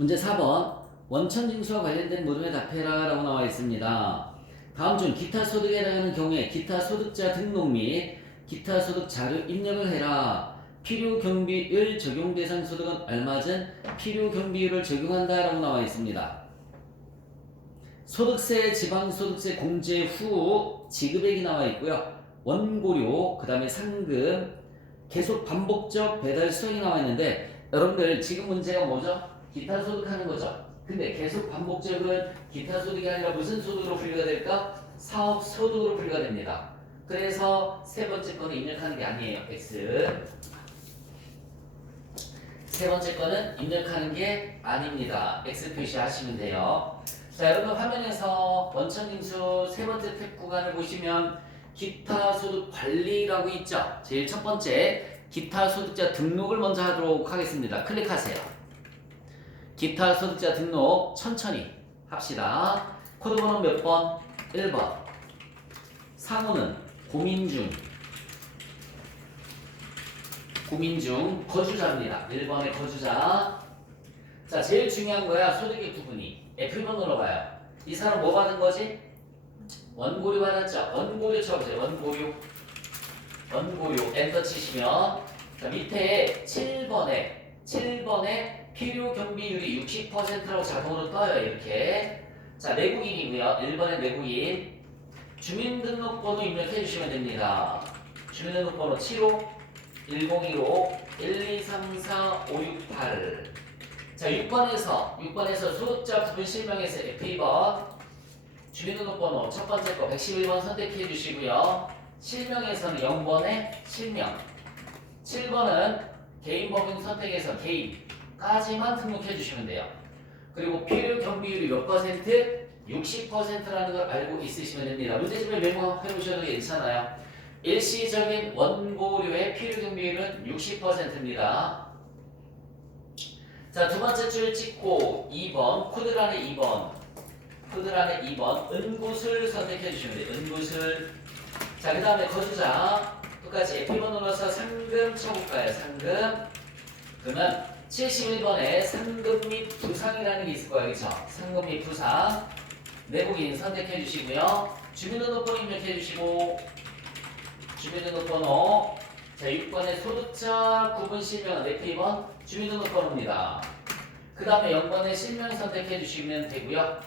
문제 4번 원천징수와 관련된 물음에 답해라 라고 나와 있습니다. 다음 중 기타 소득에 해당하는 경우에 기타 소득자 등록 및 기타 소득 자료 입력을 해라. 필요 경비율 적용 대상 소득은 얼마 전 필요 경비율을 적용한다 라고 나와 있습니다. 소득세, 지방소득세 공제 후 지급액이 나와 있고요. 원고료, 그 다음에 상금, 계속 반복적 배달 수익이 나와 있는데 여러분들 지금 문제가 뭐죠? 기타 소득하는 거죠. 근데 계속 반복적은 기타 소득이 아니라 무슨 소득으로 분류가 될까? 사업 소득으로 분류가 됩니다. 그래서 세 번째 거는 입력하는 게 아니에요. X. 세 번째 거는 입력하는 게 아닙니다. X 표시하시면 돼요. 자, 여러분 화면에서 원천징수 세 번째 탭 구간을 보시면 기타 소득 관리라고 있죠. 제일 첫 번째 기타 소득자 등록을 먼저 하도록 하겠습니다. 클릭하세요. 기타 소득자 등록 천천히 합시다. 코드번호 몇 번? 1번. 상호는 고민 중 거주자입니다. 1번의 거주자. 자, 제일 중요한 거야. 소득의 구분이. F1으로 가요. 이 사람 뭐 받은 거지? 원고료 받았죠? 원고료 쳐보세요. 원고료. 엔터 치시면 자, 밑에 7번에 필요 경비율이 60%라고 자동으로 떠요. 이렇게. 자, 내국인이고요. 1번의 내국인. 주민등록번호 입력해 주시면 됩니다. 주민등록번호 75 1015 1234568. 자, 6번에서 소득자 구분 실명에서 F2번 주민등록번호 첫 번째 거 111번 선택해 주시고요. 실명에서는 0번에 실명, 7번은 개인 법인 선택해서 개인까지만 등록해 주시면 돼요. 그리고 필요 경비율이 몇 퍼센트? 60%라는 걸 알고 있으시면 됩니다. 문제집에 메모해 보셔도 괜찮아요. 일시적인 원고료의 필요 경비율은 60%입니다. 자, 두 번째 줄 찍고 2번 코드란의 2번 은구슬 선택해 주시면 돼요. 은구슬. 자, 그 다음에 거주자 끝까지 F1 눌러서 상금 쳐볼까요? 상금. 그러면 71번에 상금 및 부상이라는 게 있을 거예요. 그쵸? 상금 및 부상. 내국인 선택해 주시고요. 주민등록번호 입력해 주시고 주민등록번호. 자, 6번에 소득자 구분 실명은 F2번 주민등록번호입니다. 그 다음에 0번에 실명 선택해 주시면 되고요.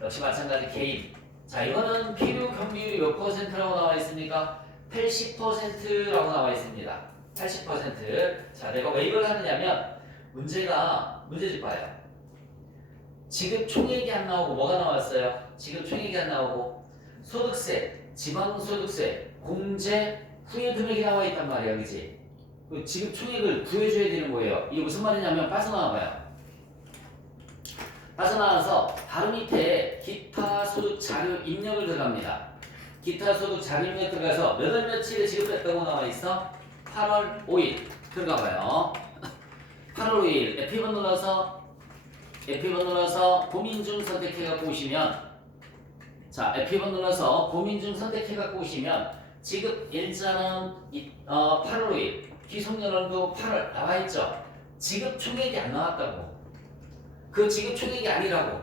역시 마찬가지 개인. 자, 이거는 필요 경비율이 몇 퍼센트라고 나와 있습니까? 80%라고 나와 있습니다. 80%. 자, 내가 왜 이걸 하느냐면 문제집 봐요. 지급 총액이 안 나오고 뭐가 나왔어요? 지급 총액이 안 나오고 소득세, 지방소득세, 공제 후에 금액이 나와 있단 말이야, 그치? 그 지급 총액을 구해줘야 되는 거예요. 이게 무슨 말이냐면 빠져나와봐요. 빠져나와서 바로 밑에 기타 소득 자료 입력을 들어갑니다. 기타 소득 자료 입력 들어가서 몇 월 며칠에 지급했다고 나와 있어? 8월 5일 들어가봐요. 8월 5일 F2번 눌러서 고민 중 선택해갖고 오시면 자, F2번 눌러서 고민 중 선택해갖고 오시면 지급 일자는 8월 5일 기속연원도 8월 나와있죠? 지급 총액이 안 나왔다고. 그 지급 총액이 아니라고.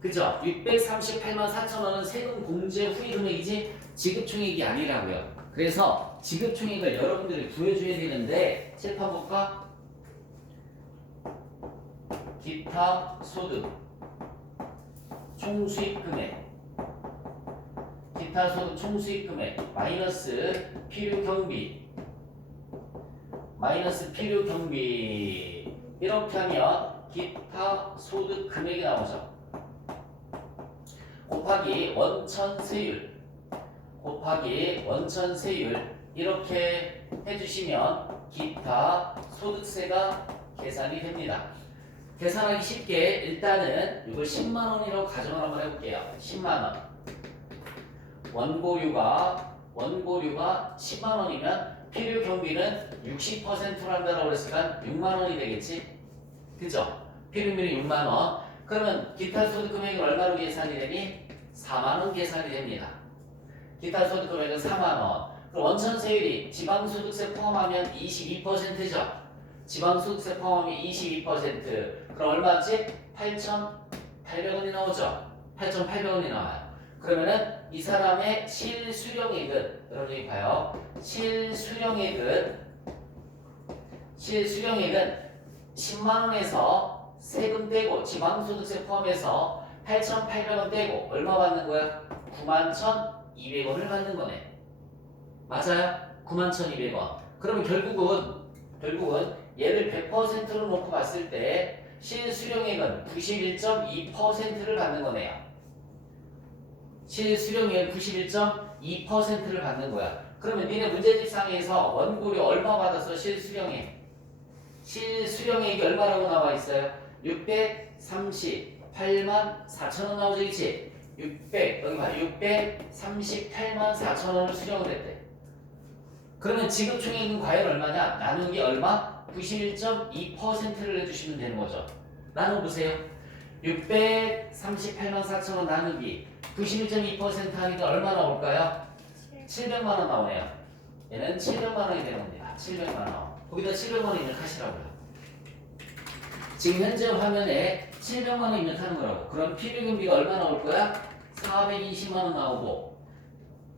그죠? 638만 4천 원은 세금 공제 후의 금액이지 지급 총액이 아니라고요. 그래서 지급 총액을 여러분들이 구해줘야 되는데 칠판 볼까? 기타 소득 총수입 금액 기타 소득 총수입 금액 마이너스 필요 경비 이렇게 하면 기타 소득 금액이 나오죠. 곱하기 원천세율 이렇게 해주시면 기타 소득세가 계산이 됩니다. 계산하기 쉽게 일단은 이걸 10만원이라고 가정을 한번 해볼게요. 10만원. 원고료가 10만원이면 필요 경비는 60%로 한다고 그랬으니까 6만원이 되겠지? 그죠? 필요금이 6만원. 그러면 기타 소득 금액은 얼마로 계산이 되니? 4만원 계산이 됩니다. 기타 소득 금액은 4만원. 그럼 원천세율이 지방소득세 포함하면 22%죠? 지방소득세 포함이 22%. 그럼 얼마지? 8,800원이 나오죠? 8,800원이 나와요. 그러면은 이 사람의 실수령액은, 여러분이 봐요. 실수령액은 10만원에서 세금 떼고 지방소득세 포함해서 8,800원 떼고 얼마 받는 거야? 91,200원을 받는 거네. 맞아요? 91,200원. 그러면 결국은 얘를 100%로 놓고 봤을 때 실수령액은 91.2%를 받는 거네요. 실수령액은 91.2%를 받는 거야. 그러면 니네 문제집상에서 원고료 얼마 받았어? 실수령액이 얼마라고 나와 있어요? 638만 4천원 나오죠, 그치? 638만 4천원을 수령을 했대. 그러면 지급총액은 과연 얼마냐? 나누기 얼마? 91.2%를 해주시면 되는 거죠. 나눠보세요. 638만 4천원 나누기 91.2% 하니까 얼마 나올까요? 700만원 나오네요. 얘는 700만원이 되는 겁니다. 700만원. 거기다 700만원 입력하시라고요. 지금 현재 화면에 700만원 입력하는 거라고. 그럼 필요경비가 얼마 나올 거야? 420만원 나오고,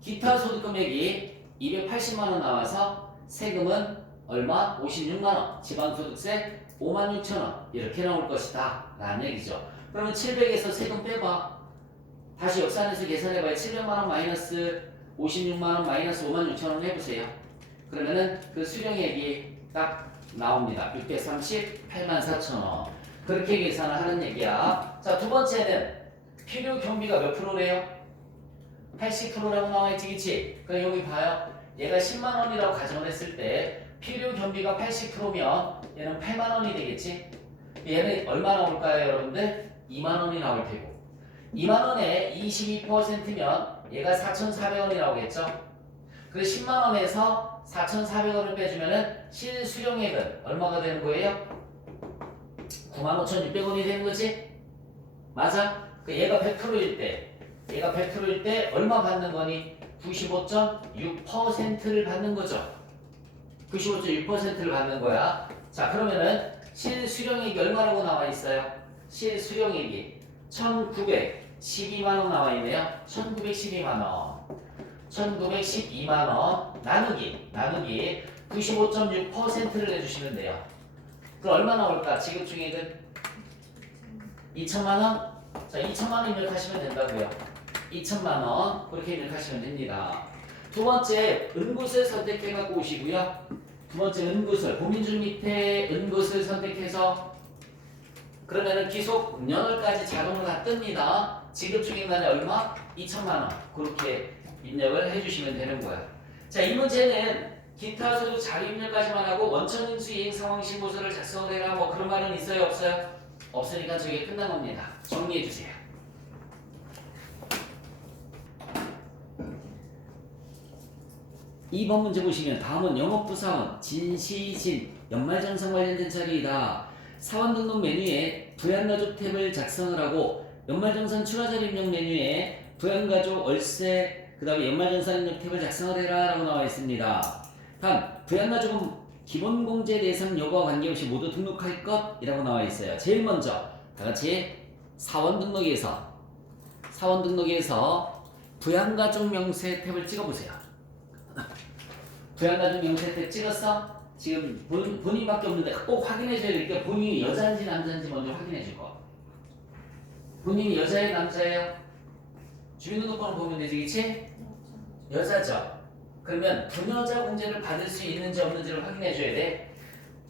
기타 소득 금액이 280만원 나와서 세금은 얼마? 56만원. 지방소득세 56,000원. 이렇게 나올 것이다 라는 얘기죠. 그러면 700에서 세금 빼봐. 다시 역산해서 계산해봐요. 700만원 마이너스 56만원 마이너스 56,000원 해보세요. 그러면은 그 수령액이 딱 나옵니다. 638만 4천원. 그렇게 계산을 하는 얘기야. 자, 두 번째는 필요 경비가 몇 프로래요? 80%라고 나와있지, 그치? 그럼 여기 봐요. 얘가 10만원이라고 가정을 했을 때 필요 경비가 80%면 얘는 8만원이 되겠지? 얘는 얼마 나올까요, 여러분들? 2만원이 나올 테고. 2만원에 22%면 얘가 4,400원이 나오겠죠? 그래서 10만원에서 4,400원을 빼주면은 실수령액은 얼마가 되는 거예요? 95,600원이 되는 거지? 맞아? 얘가 100%일 때 얼마 받는 거니? 95.6%를 받는 거죠. 95.6%를 받는 거야. 자, 그러면은 실수령액이 얼마라고 나와 있어요? 실수령액이 1,912만원 나와 있네요. 1,912만원. 1,912만원 나누기 95.6%를 해주시면 돼요. 그럼 얼마 나올까? 지급총액은 2천만원? 자, 2천만원 입력하시면 된다고요. 2천만원 그렇게 입력하시면 됩니다. 두 번째 은굿을 선택해 갖고 오시고요. 두 번째 은굿을 고민중 밑에 은굿을 선택해서 그러면은 기속 연월까지 자동으로 다 뜹니다. 지급총액만이 얼마? 2천만원 그렇게 입력을 해주시면 되는 거야. 자, 이 문제는 기타 소득 자료 입력까지만 하고 원천인수 이행 상황 신고서를 작성을 해라 뭐 그런 말은 있어요, 없어요? 없으니까 저게 끝난 겁니다. 정리해 주세요. 이번 문제 보시면 다음은 영업부사원 진시진 연말정산 관련된 자리이다. 사원 등록 메뉴에 부양가족 탭을 작성을 하고 연말정산 추가자료 입력 메뉴에 부양가족 월세 그 다음에 연말정산 입력 탭을 작성을 해라 라고 나와 있습니다. 다음 부양가족은 기본공제 대상 여부와 관계없이 모두 등록할 것 이라고 나와 있어요. 제일 먼저 다같이 사원 등록에서 부양가족 명세 탭을 찍어보세요. 부양가족 명세 탭 찍었어? 지금 본인밖에 없는데 꼭 확인해줘야 될 게 본인이 여자인지 남자인지 먼저 확인해줄 거. 본인이 여자예요, 남자예요? 주민등록번호 보면 되지, 그치? 여자죠. 그러면 부녀자 공제를 받을 수 있는지 없는지를 확인해줘야 돼.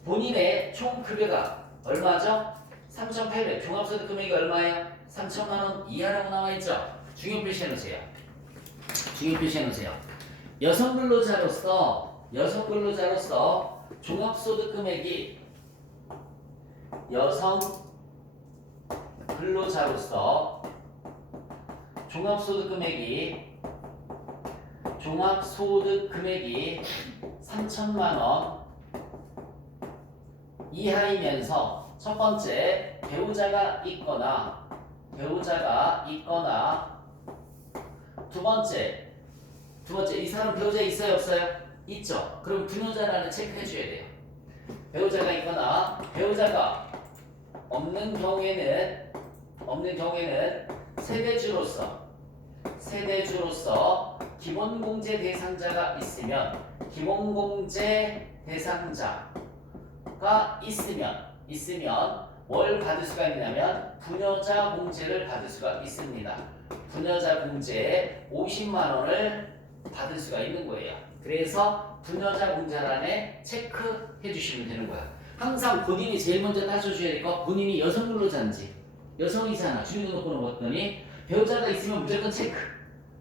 본인의 총 급여가 얼마죠? 3,800. 종합소득 금액이 얼마예요? 3천만원 이하라고 나와있죠? 중요 표시해놓으세요. 여성 근로자로서 종합소득 금액이 종합소득 금액이 3천만원 이하이면서 첫 번째 배우자가 있거나 두 번째 이 사람 배우자 있어요, 없어요? 있죠. 그럼 부녀자라는 체크해 줘야 돼요. 배우자가 있거나 배우자가 없는 경우에는 세대주로서 기본공제 대상자가 있으면 뭘 받을 수가 있냐면 부녀자 공제를 받을 수가 있습니다. 부녀자 공제 50만 원을 받을 수가 있는 거예요. 그래서 부녀자 공제란에 체크해 주시면 되는 거야. 항상 본인이 제일 먼저 따져줘야 될 거, 본인이 여성 근로자인지, 여성이잖아. 주민등록번호 봤더니 배우자가 있으면 무조건 체크.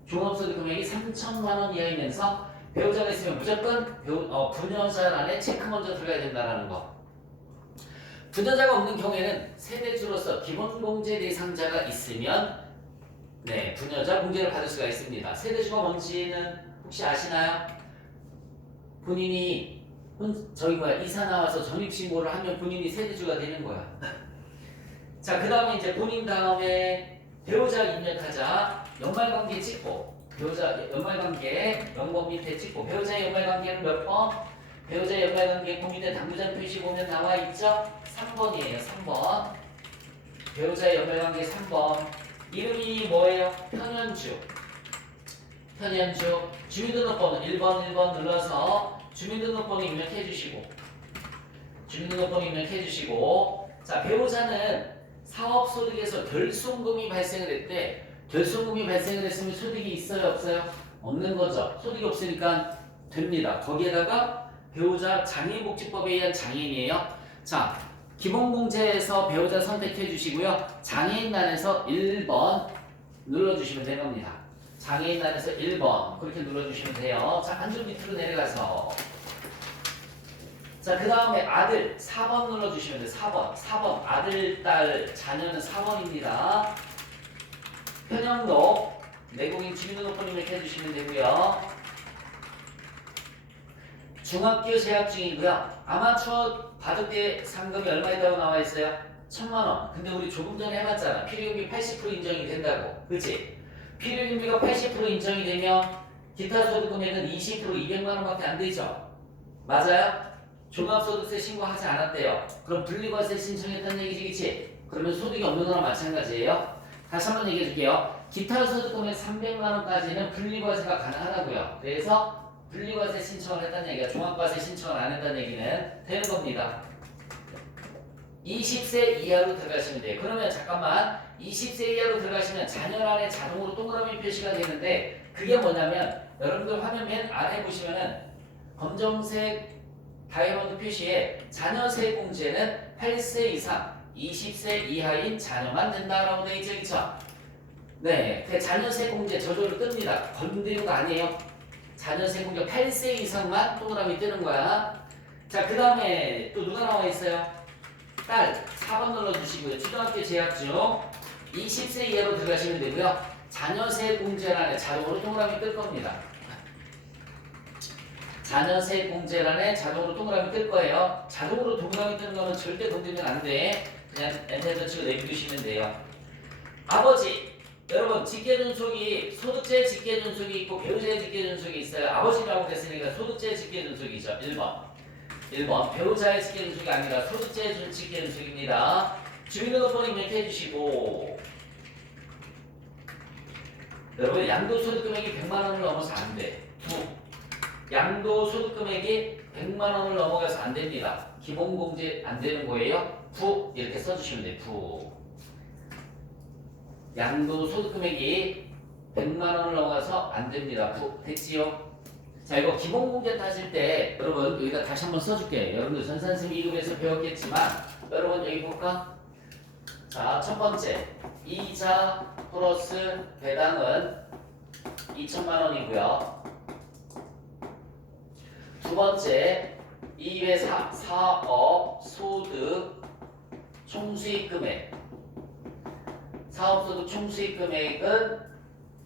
종합소득 금액이 3천만 원 이하이면서 배우자가 있으면 무조건 부녀자란에 체크 먼저 들어가야 된다는 거. 부녀자가 없는 경우에는 세대주로서 기본공제 대상자가 있으면 부녀자 공제를 받을 수가 있습니다. 세대주가 뭔지는 혹시 아시나요? 본인이 이사 나와서 전입신고를 하면 본인이 세대주가 되는 거야. 자, 그 다음에 이제 본인 다음에 배우자 입력하자. 연말관계 찍고, 배우자 연말관계 0번 밑에 찍고, 배우자의 연말관계는 몇 번? 배우자의 연말관계 그 밑에 당구장 표시 보면 나와 있죠? 3번이에요. 3번. 배우자의 연말관계 3번. 이름이 뭐예요? 현현주. 주민등록번호 1번 눌러서 주민등록번호 입력해 주시고, 자, 배우자는 사업소득에서 결손금이 발생을 했대. 결손금이 발생을 했으면 소득이 있어요, 없어요? 없는 거죠. 소득이 없으니까 됩니다. 거기에다가 배우자 장애인복지법에 의한 장애인이에요. 자, 기본공제에서 배우자 선택해 주시고요. 장애인란에서 1번 눌러주시면 되는 겁니다. 장애인란에서 1번 그렇게 눌러주시면 돼요. 자, 한 줄 밑으로 내려가서, 자, 그 다음에 아들 4번 눌러주시면 돼요. 4번 아들, 딸, 자녀는 4번입니다. 현영록 내국인 주민등록번 입력해 주시면 되고요. 중학교 재학 중이고요. 아마추어 바둑대 상금이 얼마이라고 나와 있어요? 1,000만 원. 근데 우리 조금 전에 해봤잖아. 필요금이 80% 인정이 된다고. 그치? 필요금리가 80% 인정이 되면 기타 소득 금액은 20% 200만 원밖에 안 되죠. 맞아요? 종합소득세 신고하지 않았대요. 그럼 분리과세 신청했다는 얘기지, 그치? 그러면 소득이 없는 거랑 마찬가지예요. 다시 한번 얘기해 줄게요. 기타 소득 금액 300만 원까지는 분리과세가 가능하다고요. 그래서 분리과세 신청을 했다는 얘기가 종합과세 신청을 안 했다는 얘기는 되는 겁니다. 20세 이하로 들어가시면 돼요. 그러면 잠깐만, 20세 이하로 들어가시면 자녀란에 자동으로 동그라미 표시가 되는데, 그게 뭐냐면 여러분들 화면 맨 아래 보시면은 검정색 다이아몬드 표시에 자녀세 공제는 8세 이상 20세 이하인 자녀만 된다라고 되어 있죠. 그쵸? 네, 그 자녀세 공제 저절로 뜹니다. 건드리는 거 아니에요. 자녀세 공제 8세 이상만 동그라미 뜨는 거야. 자, 그 다음에 또 누가 나와 있어요? 딸 4번 눌러주시고요. 초등학교 재학 중 20세 이하로 들어가시면 되고요. 자녀세 공제란에 자동으로 동그라미 뜰 겁니다. 자녀세 공제란에 자동으로 동그라미 뜰 거예요. 자동으로 동그라미 뜨는 거는 절대 건드리면 안 돼. 그냥 엔터 치고 내비두시면 돼요. 아버지, 여러분 직계존속이 소득세 직계존속이 있고 배우자의 직계존속이 있어요. 아버지라고 그랬으니까 소득세 직계존속이죠. 1번 배우자의 직계존속이 아니라 소득세 직계존속입니다. 주민등록번호 입력해 주시고, 여러분 양도소득금액이 100만 원을 넘어서 안 돼. 양도소득금액이 100만 원을 넘어가서 안 됩니다. 기본공제 안 되는 거예요. 부 이렇게 써주시면 돼요. 부. 양도소득금액이 100만 원을 넘어가서 안 됩니다. 부. 됐지요? 자, 이거 기본공제 따질 때 여러분 여기다 다시 한번 써줄게요. 여러분들 전산쌤 2급에서 배웠겠지만 여러분 여기 볼까? 자, 첫 번째 이자 플러스 배당은 2천만 원이고요. 두 번째 2의 4 사업 소득 총수익 금액, 사업 소득 총수익 금액은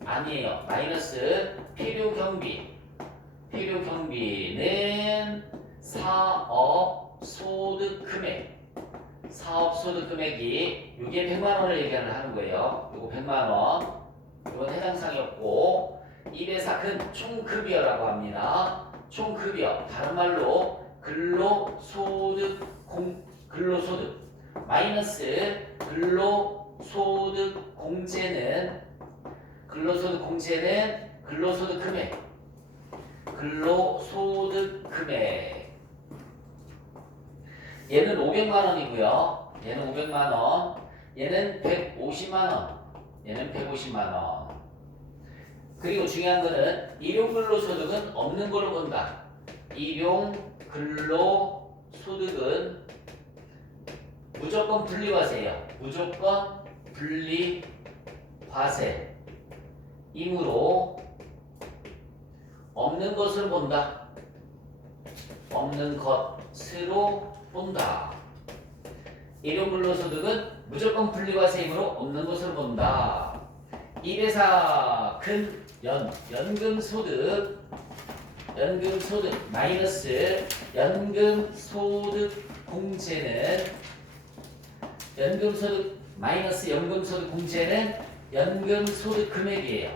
아니에요. 마이너스 필요 경비는 사업 소득 금액, 사업 소득 금액이 이게 100만 원을 얘기를 하는 거예요. 이거 100만 원, 이건 해당 사항이었고 2의 4은 총급여라고 합니다. 총급여, 다른 말로 근로소득 마이너스 근로소득 공제는 근로소득 금액 얘는 500만 원이고요. 얘는 500만 원. 얘는 150만 원. 얘는 150만 원. 그리고 중요한 거는 일용 근로소득은 없는 걸로 본다. 일용 근로소득은 무조건 분리과세예요. 무조건 분리과세이므로 없는 것을 본다. 없는 것으로 본다. 일용 근로소득은 무조건 분리과세이므로 없는 것을 본다. 2배사 연금소득 마이너스 연금소득 공제는 연금소득 금액이에요.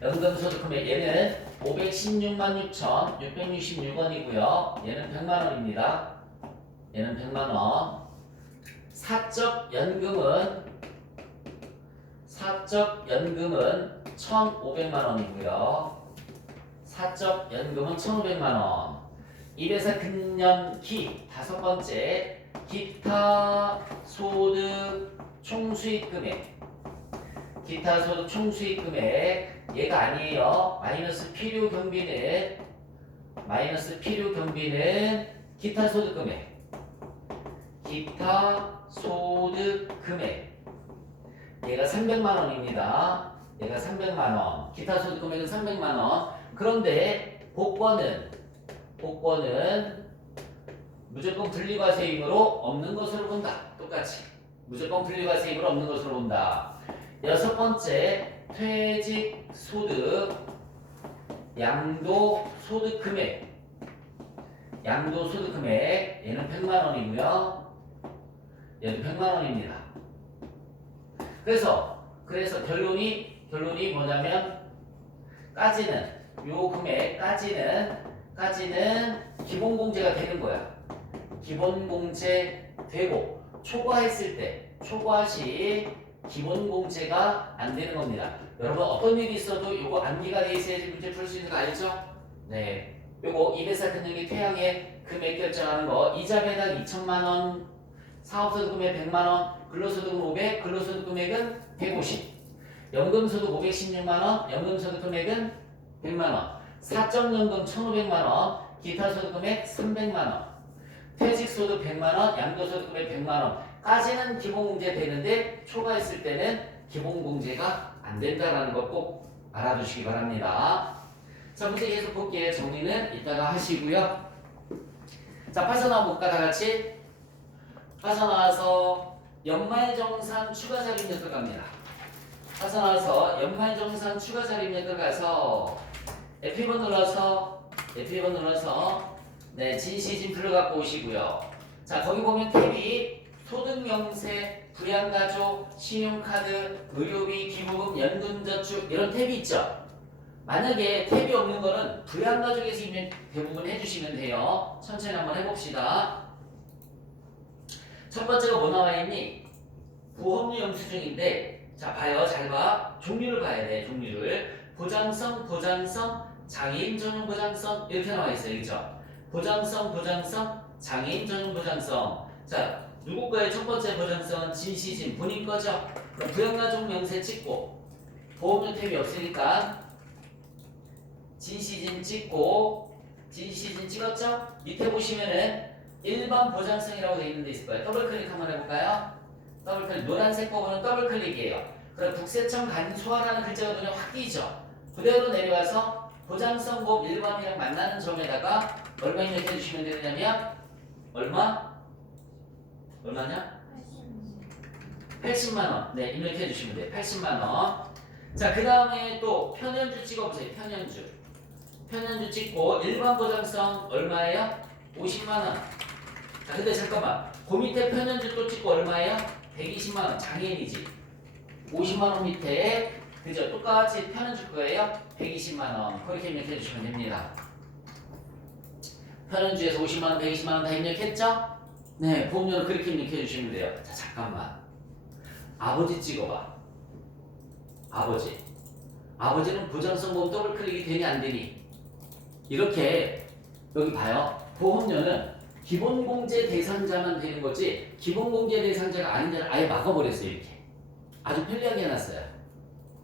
연금소득 금액 얘는 516만 6,666원이고요. 얘는 100만 원입니다. 얘는 100만 원. 사적 연금은 1,500만 원이고요. 사적 연금은 1,500만 원. 2배사 근년기 다섯 번째 기타 소득 총수익 금액. 얘가 아니에요. 마이너스 필요 경비는 기타 소득 금액. 얘가 300만 원입니다. 얘가 300만 원. 기타 소득 금액은 300만 원. 그런데 복권은 무조건 분리과세이므로 없는 것으로 본다. 똑같이 무조건 분리과세이므로 없는 것으로 본다. 여섯 번째 퇴직소득 양도소득 금액. 얘는 100만 원이고요. 얘도 100만 원입니다. 그래서 결론이 뭐냐면 요 금액까지는 기본공제가 되는 거야. 기본공제 되고 초과할 시 기본공제가 안 되는 겁니다. 여러분 어떤 일이 있어도 요거 암기가 돼 있어야지 문제 풀 수 있는 거 알죠? 네. 요거 2배사 근육이 퇴양의 금액 결정하는 거 이자 배당 2천만 원, 사업소득 금액 100만 원, 근로소득은 500, 근로소득 금액은 150. 연금소득 516만 원, 연금소득 금액은 100만 원. 사적연금 1,500만 원, 기타소득 금액 300만 원. 퇴직소득 100만 원, 양도소득 금액 100만 원까지는 기본공제 되는데 초과했을 때는 기본공제가 안 된다라는 거 꼭 알아두시기 바랍니다. 자, 문제 계속 볼게요. 정리는 이따가 하시고요. 자, 빠져나와 볼까 다 같이? 빠져나와서 연말정산 추가자립력을 갑니다. 빠져나와서 연말정산 추가자립력을 가서 F1번 눌러서 네, 진시진 불러갖고 오시고요. 자, 거기 보면 탭이 소득명세, 부양가족, 신용카드, 의료비, 기부금, 연금저축 이런 탭이 있죠. 만약에 탭이 없는 거는 부양가족에서 이면 대부분 해주시면 돼요. 천천히 한번 해봅시다. 첫 번째가 뭐 나와있니? 보험료 영수증인데 자 봐요. 잘 봐. 종류를 봐야 돼. 종류를. 보장성, 장애인 전용 보장성 이렇게 나와있어요. 그죠? 보장성, 장애인 전용 보장성. 자, 누구 거의 첫 번째 보장성은 진시진 본인 거죠? 그럼 부양가족 명세 찍고 보험료 탭이 없으니까 진시진 찍었죠? 밑에 보시면은 일반 보장성이라고 되어 있는 데 있을 거예요. 더블 클릭 한번 해볼까요? 더블 클릭. 노란색 부분은 더블 클릭이에요. 그럼 국세청 간소화라는 글자가 눈에 확 띄죠? 그대로 내려와서 보장성 보험 일반이랑 만나는 점에다가 얼마 입력해 주시면 되느냐면 얼마냐? 80만 원. 네, 입력해 주시면 돼요. 80만 원. 자, 그 다음에 또 편현주 찍어보세요. 편현주 찍고 일반 보장성 얼마예요? 50만 원. 자, 근데 잠깐만. 그 밑에 편현주 또 찍고 얼마예요? 120만 원. 장애인이지. 50만 원 밑에 그죠? 똑같이 편현주 거예요? 120만 원. 그렇게 입력해 주시면 됩니다. 편현주에서 50만원, 120만원 다 입력했죠? 네, 보험료는 그렇게 입력해 주시면 돼요. 자, 잠깐만. 아버지 찍어봐. 아버지는 부정성 보험 더블 클릭이 되니 안 되니? 이렇게 여기 봐요. 보험료는 기본 공제 대상자만 되는 거지 기본 공제 대상자가 아닌 데는 아예 막아버렸어요. 이렇게 아주 편리하게 해놨어요.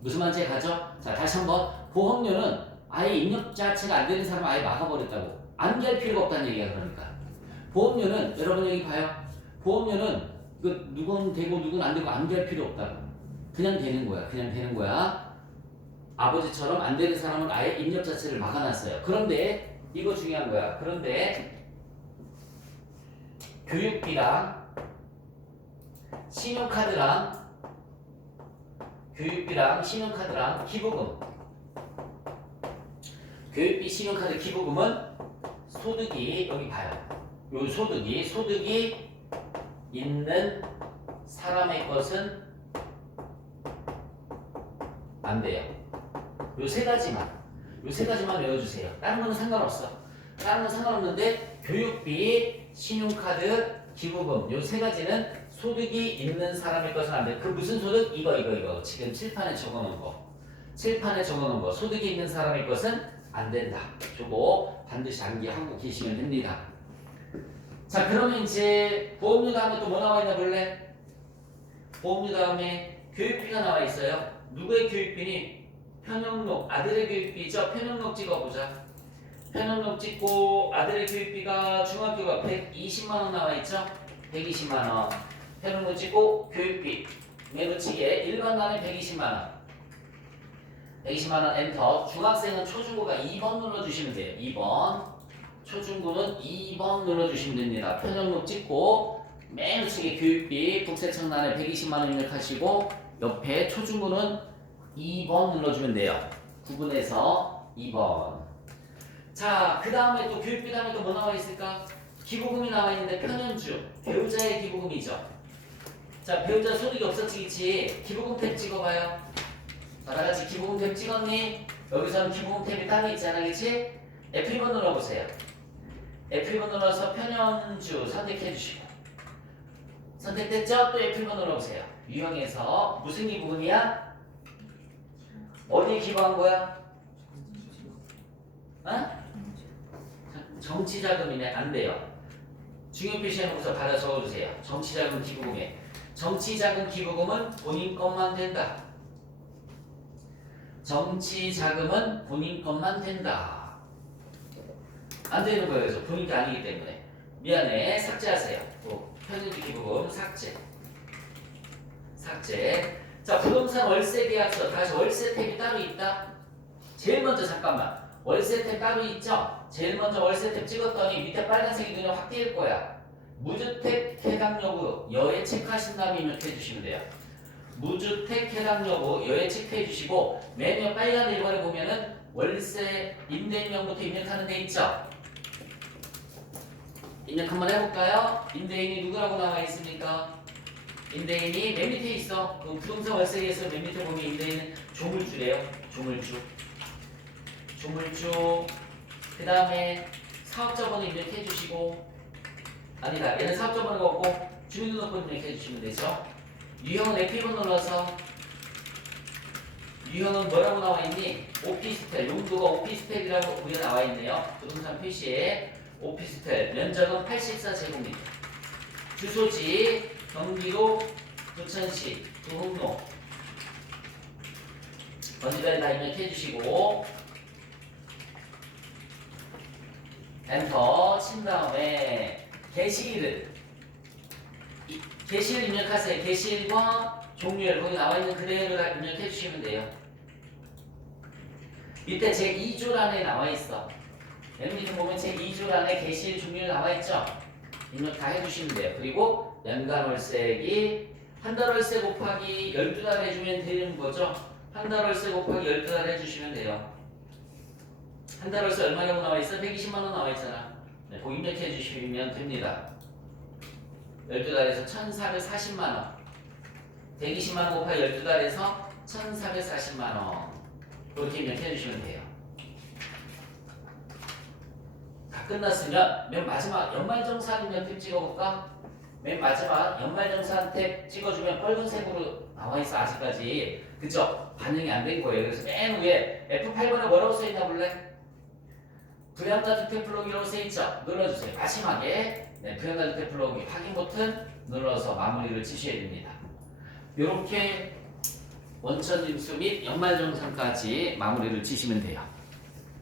무슨 말인지 가죠? 자, 다시 한번 보험료는 아예 입력 자체가 안 되는 사람은 아예 막아버렸다고. 암기할 필요가 없다는 얘기야. 그러니까 보험료는 여러분 여기 봐요. 보험료는 그 누군 되고 누군 안 되고 암기할 필요 없다고. 그냥 되는 거야. 그냥 되는 거야. 아버지처럼 안 되는 사람은 아예 입력 자체를 막아놨어요. 그런데 이거 중요한 거야. 그런데 교육비랑 신용카드랑 기부금, 교육비, 신용카드, 기부금은 소득이 여기 봐요. 요 소득이 있는 사람의 것은 안 돼요. 요 세 가지만 외워주세요. 다른 거는 상관없어. 다른 건 상관없는데 교육비, 신용카드, 기부금 요 세 가지는 소득이 있는 사람의 것은 안 돼. 그 무슨 소득? 이거 지금 칠판에 적어놓은 거 소득이 있는 사람의 것은 안 된다. 저거 반드시 암기하고 계시면 됩니다. 자, 그러면 이제 보험료 다음에 또 뭐 나와 있나 볼래? 보험료 다음에 교육비가 나와 있어요. 누구의 교육비니? 편형록, 아들의 교육비죠. 편형록 찍어보자. 편형록 찍고 아들의 교육비가 중학교가 120만원 나와 있죠. 120만원. 편형록 찍고 교육비 매놓치기에 일반반에 120만원. 120만원 엔터. 중학생은 초중고가 2번 눌러주시면 돼요. 2번. 초중고는 2번 눌러주시면 됩니다. 편형록 찍고 맨 우측에 교육비 국세청란에 120만원 입력하시고 옆에 초중고는 2번 눌러주면 돼요. 9분에서 2번. 자, 그 다음에 또 교육비 다음에 또 뭐 나와 있을까? 기부금이 나와 있는데 편현주, 배우자의 기부금이죠. 자, 배우자 소득이 없어지겠지. 기부금 탭 찍어봐요. 자, 다같이 기부금 탭 찍었니? 여기서는 기부금 탭이 따로 있잖아, 그치? F1번 눌러보세요. F1번 눌러서 편현주 선택해주시고 선택됐죠? 또 F1번 눌러보세요. 유형에서 무슨 기부금이야? 어디에 기부한 거야? 어? 정치자금이네. 안 돼요. 중요 표시해놓고서 받아 적어주세요. 정치자금 기부금에. 정치자금 기부금은 본인 것만 된다. 정치자금은 본인 것만 된다. 안 되는 거예요. 그래서 본인 게 아니기 때문에. 미안해. 삭제하세요. 편의주 기부금 삭제. 자, 부동산 월세 계약서. 다시 월세 탭이 따로 있다. 제일 먼저 잠깐만. 월세 탭 따로 있죠? 제일 먼저 월세 탭 찍었더니 밑에 빨간색이 눈에 확 띄일 거야. 무주택 해당 여부 여에 체크하신 다음에 입력해 주시면 돼요. 무주택 해당 여부 여에 체크해 주시고 맨 빨간 1번에 보면은 월세 임대인명부터 입력하는 데 있죠? 입력 한번 해볼까요? 임대인이 누구라고 나와 있습니까? 임대인이 맨 밑에 있어. 그 부동산 월세계에서 맨 밑에 보면 임대인은 조물주래요. 조물주. 그 다음에 사업자번호 입력해 주시고, 아니다, 얘는 사업자번호가 없고 주민등록번 입력해 주시면 되죠. 유형은 F1번 눌러서 유형은 뭐라고 나와 있니? 오피스텔. 용도가 오피스텔이라고 위에 나와 있네요. 부동산 표시에 오피스텔. 면적은 84제곱미터. 주소지 경기도 부천시 두흥로. 어디까지 다 입력해 주시고 엔터 친 다음에 게시일을 게시일 입력하세요. 게시일과 종료일 거기 나와 있는 그대로 다 입력해 주시면 돼요. 밑에 제2조란에 나와 있어. 맨 밑에 보면 제2조란에 게시일 종료일 나와 있죠. 입력 다 해주시면 돼요. 그리고 연간 월세액이 한 달 월세 곱하기 12달 해주면 되는 거죠. 한 달 월세 곱하기 12달 해주시면 돼요. 한 달 월세 얼마라고 나와 있어? 120만원 나와 있잖아. 네, 그 입력해 주시면 됩니다. 12달에서 1440만원. 120만원 곱하기 12달에서 1440만원. 그렇게 입력해 주시면 돼요. 다 끝났으면 맨 마지막 연말정산 탭 찍어볼까? 맨 마지막 연말정산 탭 찍어주면 빨간색으로 나와있어 아직까지. 그죠? 반영이 안 된 거예요. 그래서 맨 위에 F8번에 뭐라고 써있나 볼래? 부양가주 탭 플러그인이라고 써있죠? 눌러주세요. 마지막에 부양가주 탭 플러그인 확인 버튼 눌러서 마무리를 지셔야 됩니다. 이렇게 원천 징수 및 연말정산까지 마무리를 지시면 돼요.